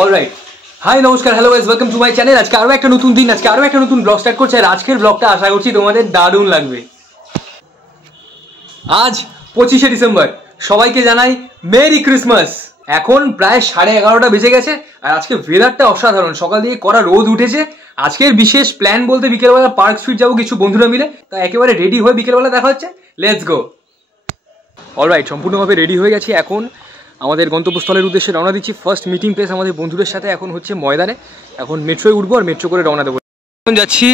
Alright, high নমস্কার, hello guys, welcome to my channel. আজকে আরো একটা নতুন দিন, আজকে আরো একটা নতুন ব্লগ স্টার্ট করছি। আর আজকের ব্লগটা আশা করছি তোমাদের দারুণ লাগবে। আজ 25শে ডিসেম্বর, সবাইকে জানাই মেরি ক্রিসমাস। এখন প্রায় 11:30 বেজে গেছে আর আজকে ওয়েদারটা অসাধারণ। সকাল দিকে কড়া রোদ উঠেছে। আজকের বিশেষ প্ল্যান বলতে বিকেলবেলা পার্ক স্ট্রিট যাবো কিছু বন্ধুরা মিলে। তা একেবারে রেডি হয়ে বিকেলবেলা দেখা হচ্ছে, লেটস গো। অলরাইট, সম্পূর্ণভাবে রেডি হয়ে গেছি। এখন আমাদের গন্তব্যস্থলের উদ্দেশ্যে রওনা দিচ্ছি। ফার্স্ট মিটিং প্লেস আমাদের বন্ধুদের সাথে এখন হচ্ছে ময়দানে। এখন মেট্রোয় উঠবো আর মেট্রো করে রওনা দেবো। এখন যাচ্ছি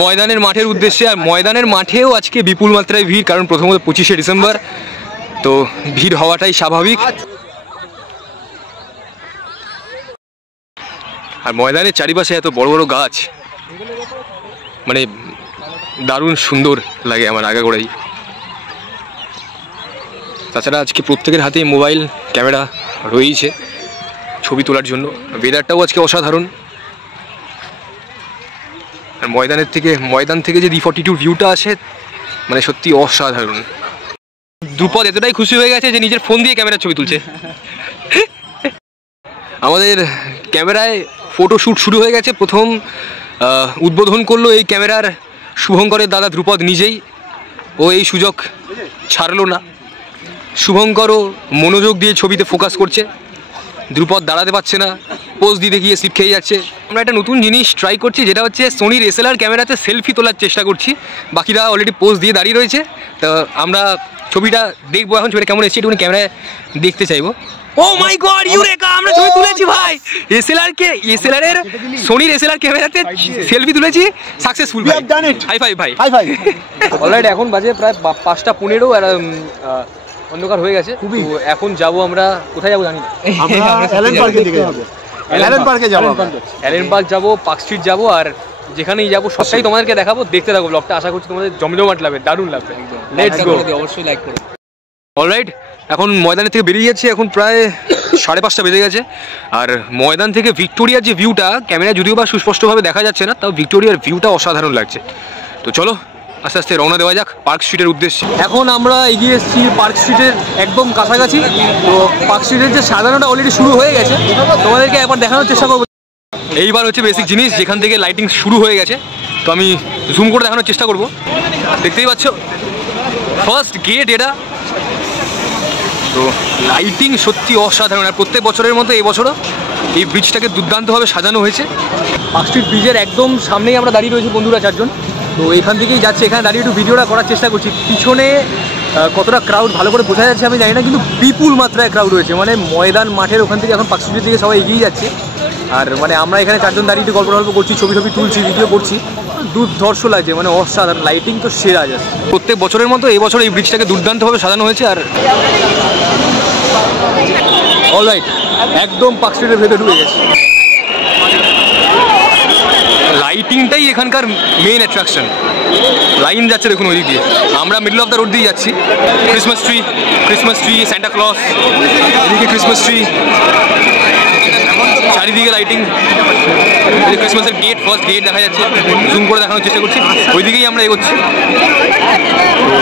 ময়দানের মাঠের উদ্দেশ্যে। আর ময়দানের মাঠেও আজকে বিপুল মাত্রায় ভিড়, কারণ প্রথমত 25শে ডিসেম্বর, তো ভিড় হওয়াটাই স্বাভাবিক। আর ময়দানের চারিপাশে এত বড় বড় গাছ, মানে দারুণ সুন্দর লাগে আমার আগাগোড়াই। তাছাড়া আজকে প্রত্যেকের হাতেই মোবাইল ক্যামেরা রয়েছে ছবি তোলার জন্য। ওয়েদারটাও আজকে অসাধারণ। আর ময়দান থেকে যে D42 ভিউটা আছে, মানে সত্যি অসাধারণ। দ্রুপদ এতটাই খুশি হয়ে গেছে যে নিজের ফোন দিয়ে ক্যামেরার ছবি তুলছে। আমাদের ক্যামেরায় ফটোশ্যুট শুরু হয়ে গেছে। প্রথম উদ্বোধন করলো এই ক্যামেরার শুভঙ্করের দাদা দ্রুপদ নিজেই। ও এই সুযোগ ছাড়লো না। শুভঙ্করও মনোযোগ দিয়ে ছবিতে ফোকাস করছে। দ্রুপদ দাঁড়াতে পারছে না, পোজ দিতে গিয়ে সিট খেয়ে যাচ্ছে। আমরা একটা নতুন জিনিস ট্রাই করছি, যেটা হচ্ছে সোনির SLR ক্যামেরাতে সেলফি তোলার চেষ্টা করছি। বাকিরা অলরেডি পোজ দিয়ে দাঁড়িয়ে রয়েছে। তো আমরা ছবিটা দেখবো, এখন ছবিটা কেমন এসেছে একটু ক্যামেরায় দেখতে চাইবো। ও মাই গড, ইউরেকা! আমরা ছবি তুলেছি ভাই। SLR এর সোনির SLR ক্যামেরাতে সেলফি তুলেছি, সাকসেসফুল। হাই ফাই ভাই, হাই ফাই। অলরাইট, এখন বাজে প্রায় 5:15 আর অন্ধকার হয়ে গেছে। তো এখন যাবো আমরা, কোথায় যাবো জানি না। আমরা অ্যালেন পার্কের দিকে যাবো। অ্যালেন পার্ক যাবো, পার্ক স্ট্রিট যাবো, আর যেখানেই যাবো সবটাই তোমাদেরকে দেখাবো। দেখতে থাকো ব্লগটা, আশা করছি তোমাদের জমজমাট লাগবে, দারুণ লাগবে। লেটস গো, অবশ্যই লাইক করো। অলরাইট, এখন ময়দানের থেকে বেরিয়ে যাচ্ছি। এখন প্রায় 5:30 বেজে গেছে। আর ময়দান থেকে ভিক্টোরিয়ার যে ভিউটা, ক্যামেরা যদিও বা সুস্পষ্টভাবে দেখা যাচ্ছে না, তাও ভিক্টোরিয়ার ভিউটা অসাধারণ লাগছে। তো চলো আস্তে আস্তে রওনা দেওয়া যাক পার্ক স্ট্রিটের উদ্দেশ্যে। এখন আমরা এগিয়ে এসেছি পার্ক স্ট্রিটের একদম কাছাকাছি। তো পার্ক স্ট্রিটের যে সাজানোটা অলরেডি শুরু হয়ে গেছে, তোমাদেরকে একবার দেখানোর চেষ্টা করবো। এইবার হচ্ছে বেসিক জিনিস, যেখান থেকে লাইটিং শুরু হয়ে গেছে। তো আমি জুম করে দেখানোর চেষ্টা করবো। দেখতেই পাচ্ছ ফার্স্ট গেট এটা। তো লাইটিং সত্যি অসাধারণ। আর প্রত্যেক বছরের মতো এই বছরও এই ব্রিজটাকে দুর্দান্তভাবে সাজানো হয়েছে। পার্ক স্ট্রিট ব্রিজের একদম সামনেই আমরা দাঁড়িয়ে রয়েছি বন্ধুরা 4 জন। তো এখান থেকেই যাচ্ছে, এখানে দাঁড়িয়ে একটু ভিডিওটা করার চেষ্টা করছি। পিছনে কতটা ক্রাউড ভালো করে বোঝা যাচ্ছে আমি জানি না, কিন্তু বিপুল মাত্রায় ক্রাউড রয়েছে। মানে ময়দান মাঠের ওখান থেকে এখন পার্ক স্ট্রিটের দিকে সবাই এগিয়ে যাচ্ছে। আর মানে আমরা এখানে 4 জন দাঁড়িয়ে গল্প করছি, ছবি তুলছি, ভিডিও করছি। দুর্ধর্ষ লাগছে, মানে অসাধারণ। লাইটিং তো সেরা যাচ্ছে। প্রত্যেক বছরের মতো এই বছর এই ব্রিজটাকে দুর্দান্তভাবে সাজানো হয়েছে। আর অলরাইট, একদম পার্ক স্ট্রিটের ভেতরে ঢুকে গেছে। লাইটিংটাই এখানকার মেইন অ্যাট্রাকশন। লাইন যাচ্ছে দেখুন ওই দিক দিয়ে। আমরা মিডল অফ দ্য রোড দিয়ে যাচ্ছি। ক্রিসমাস ট্রি, স্যান্টা ক্লজ, এদিকে ক্রিসমাস ট্রি, চারিদিকে লাইটিং। ক্রিসমাসের গেট, ফার্স্ট গেট দেখা যাচ্ছে। জুম করে দেখানোর চেষ্টা করছি, ওই দিকেই আমরা এগোচ্ছি।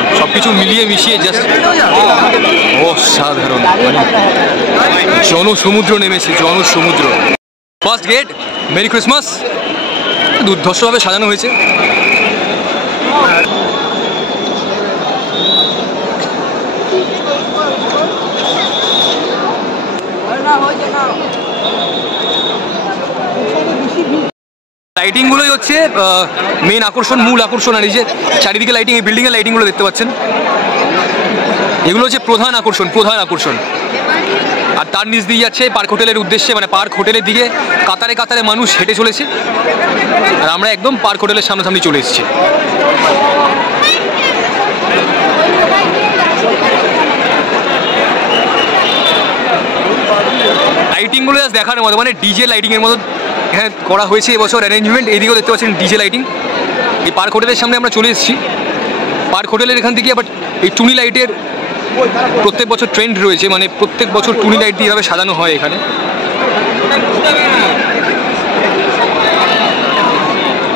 তো সব কিছু মিলিয়ে মিশিয়ে জাস্ট অসাধারণ। জনসমুদ্র নেমেছে, জনসমুদ্র। First gate, merry Christmas. দুর্ধর্ষভাবে সাজানো হয়েছে। লাইটিং গুলোই হচ্ছে মেন আকর্ষণ, মূল আকর্ষণ। আর এই যে চারিদিকে লাইটিং, এই বিল্ডিং এর লাইটিং গুলো দেখতে পাচ্ছেন, এগুলো হচ্ছে প্রধান আকর্ষণ। আর তার নিচ দিয়ে যাচ্ছে পার্ক হোটেলের উদ্দেশ্যে, মানে পার্ক হোটেলের দিকে কাতারে কাতারে মানুষ হেঁটে চলেছে। আর আমরা একদম পার্ক হোটেলের সামনাসামনি চলে এসেছি। লাইটিংগুলো জাস্ট দেখার মতো, মানে ডিজে লাইটিংয়ের মতো এখানে করা হয়েছে এবছর অ্যারেঞ্জমেন্ট। এইদিকেও দেখতে পাচ্ছেন ডিজে লাইটিং। এই পার্ক হোটেলের সামনে আমরা চলে এসেছি। পার্ক হোটেলের এখান থেকে আবার এই টুনি লাইটের প্রত্যেক বছর ট্রেন্ড রয়েছে, মানে প্রত্যেক বছর টুনি লাইট দিয়ে এভাবে সাজানো হয় এখানে।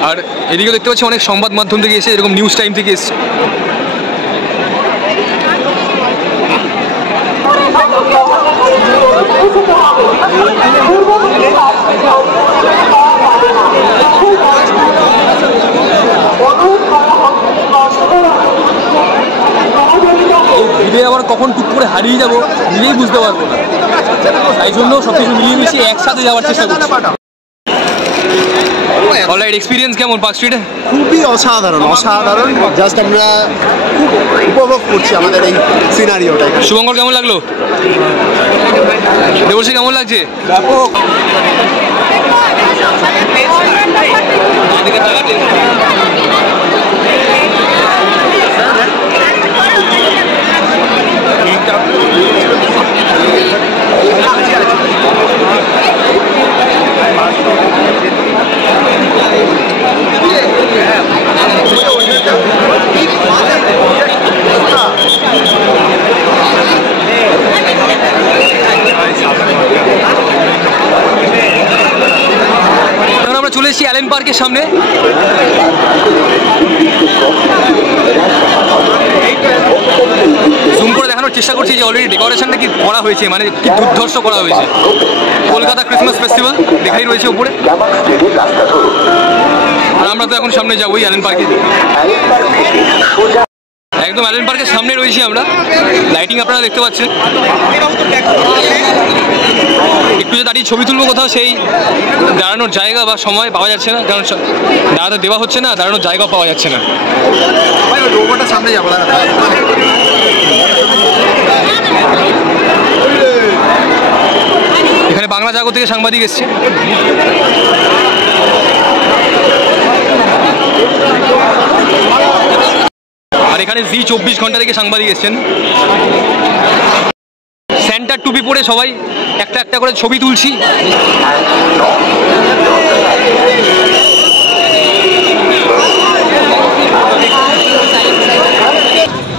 আর এদিকে দেখতে পাচ্ছি অনেক সংবাদ মাধ্যম থেকে এসে, এরকম নিউজ টাইম থেকে এসছে। হারিয়ে যাবো নিজেই বুঝতে পারবো না, তাই জন্য সব কিছু মিলিয়ে মিশিয়ে একসাথে যাওয়ার চেষ্টা করছি। অলরাইট, এক্সপিরিয়েন্স কেমন পার্ক স্ট্রিটে? খুবই অসাধারণ অসাধারণ, জাস্ট আমরা খুব উপভোগ করছি আমাদের এই সিনারিওটা। শুভঙ্কর কেমন লাগলো? দেবশ্রী কেমন লাগছে? ব্যাপক। আমরা চলে এসেছি অ্যালেন পার্কের সামনে। জুম করে দেখানোর চেষ্টা করছি যে অলরেডি ডেকোরেশনটা কি করা হয়েছে, মানে কি দুর্ধর্ষ করা হয়েছে। কলকাতা ক্রিসমাস ফেস্টিভ্যাল দেখাই রয়েছে উপরে, আর আমরা তো এখন সামনে যাবোই অ্যালেন পার্কে। একদম অ্যালেন পার্কের সামনে রয়েছি আমরা, লাইটিং আপনারা দেখতে পাচ্ছেন। একটু যে দাঁড়িয়ে ছবি তুলবো কোথাও, সেই দাঁড়ানোর জায়গা বা সময় পাওয়া যাচ্ছে না, কারণ দাঁড়াতে দেওয়া হচ্ছে না, দাঁড়ানোর জায়গাও পাওয়া যাচ্ছে না। সামনে যাবো। এখানে বাংলা জাগো থেকে সাংবাদিক এসছে। আর এখানে জি24 ঘন্টা থেকে সাংবাদিক এসছেন। সেন্টার টুপি পরে সবাই একটা একটা করে ছবি তুলছি।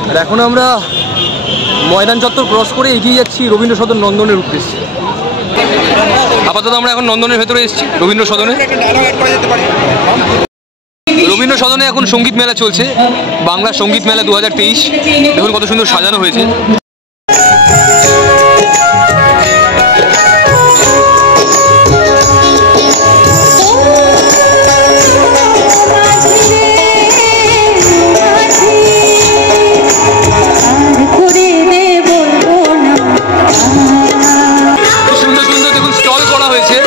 আর এখন আমরা ময়দান চত্বর ক্রস করে এগিয়ে যাচ্ছি রবীন্দ্র সদন নন্দনের উদ্দেশ্যে। আপাতত আমরা এখন নন্দনের ভেতরে এসেছি, রবীন্দ্র সদনে। রবীন্দ্র সদনে এখন সঙ্গীত মেলা চলছে, বাংলা সঙ্গীত মেলা 2023। দেখুন কত সুন্দর সাজানো হয়েছে। সুন্দর সুন্দর দেখুন স্টল করা হয়েছে।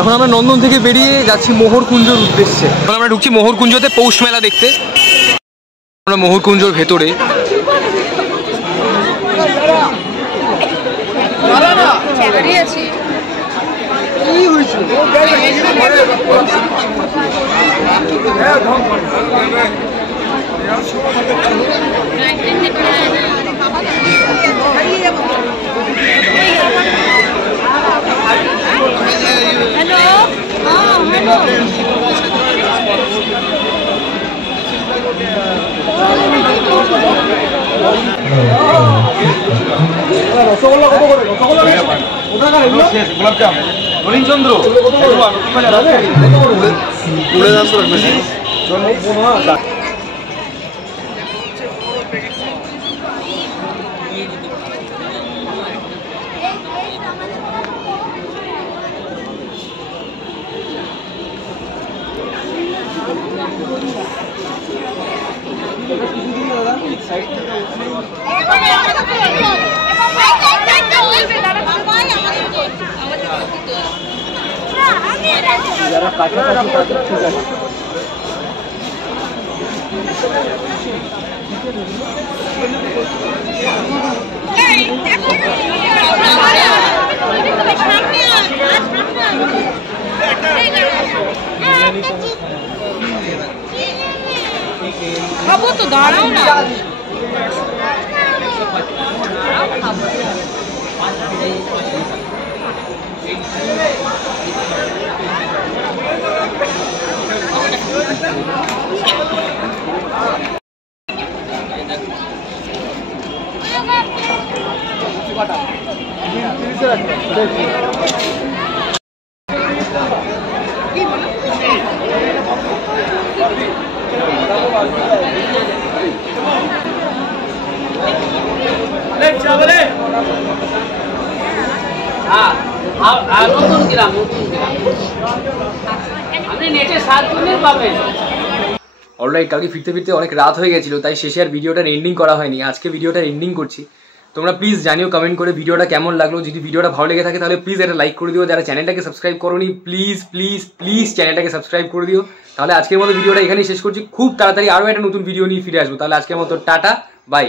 এখন আমরা নন্দন থেকে বেরিয়ে যাচ্ছি মোহরকুঞ্জর উদ্দেশ্যে। এখন আমরা ঢুকছি মোহরকুঞ্জতে পৌষ মেলা দেখতে। আমরা মোহরকুঞ্জর ভেতরে। রসগোল্লা কত করে? রসগোল্লা কোথাকার এগুলো? গোলাপজাম নলিনচন্দ্র উড়ে যান তো বেশি। যারা কাছাকাছি তাদের ঠিক আছে। খাবো তো, দাঁড়াও না। নতুন গ্রাম আপনি নেটে সার্চ করলে পাবেন। অলরাইট, কালকে ফিরতে ফিরতে অনেক রাত হয়ে গেছিলো, তাই শেষে আর ভিডিওটার এন্ডিং করা হয়নি। আজকে ভিডিওটার এন্ডিং করছি। তোমরা প্লিজ জানিও কমেন্ট করে ভিডিওটা কেমন লাগলো। যদি ভিডিওটা ভালো লেগে থাকে তাহলে প্লিজ একটা লাইক করে দিও। যারা চ্যানেলটাকে সাবস্ক্রাইব করোনি প্লিজ প্লিজ প্লিজ চ্যানেলটাকে সাবস্ক্রাইব করে দিও। তাহলে আজকের মতো ভিডিওটা এখানেই শেষ করছি। খুব তাড়াতাড়ি আরও একটা নতুন ভিডিও নিয়ে ফিরে আসবো। তাহলে আজকের মতো টাটা, বাই।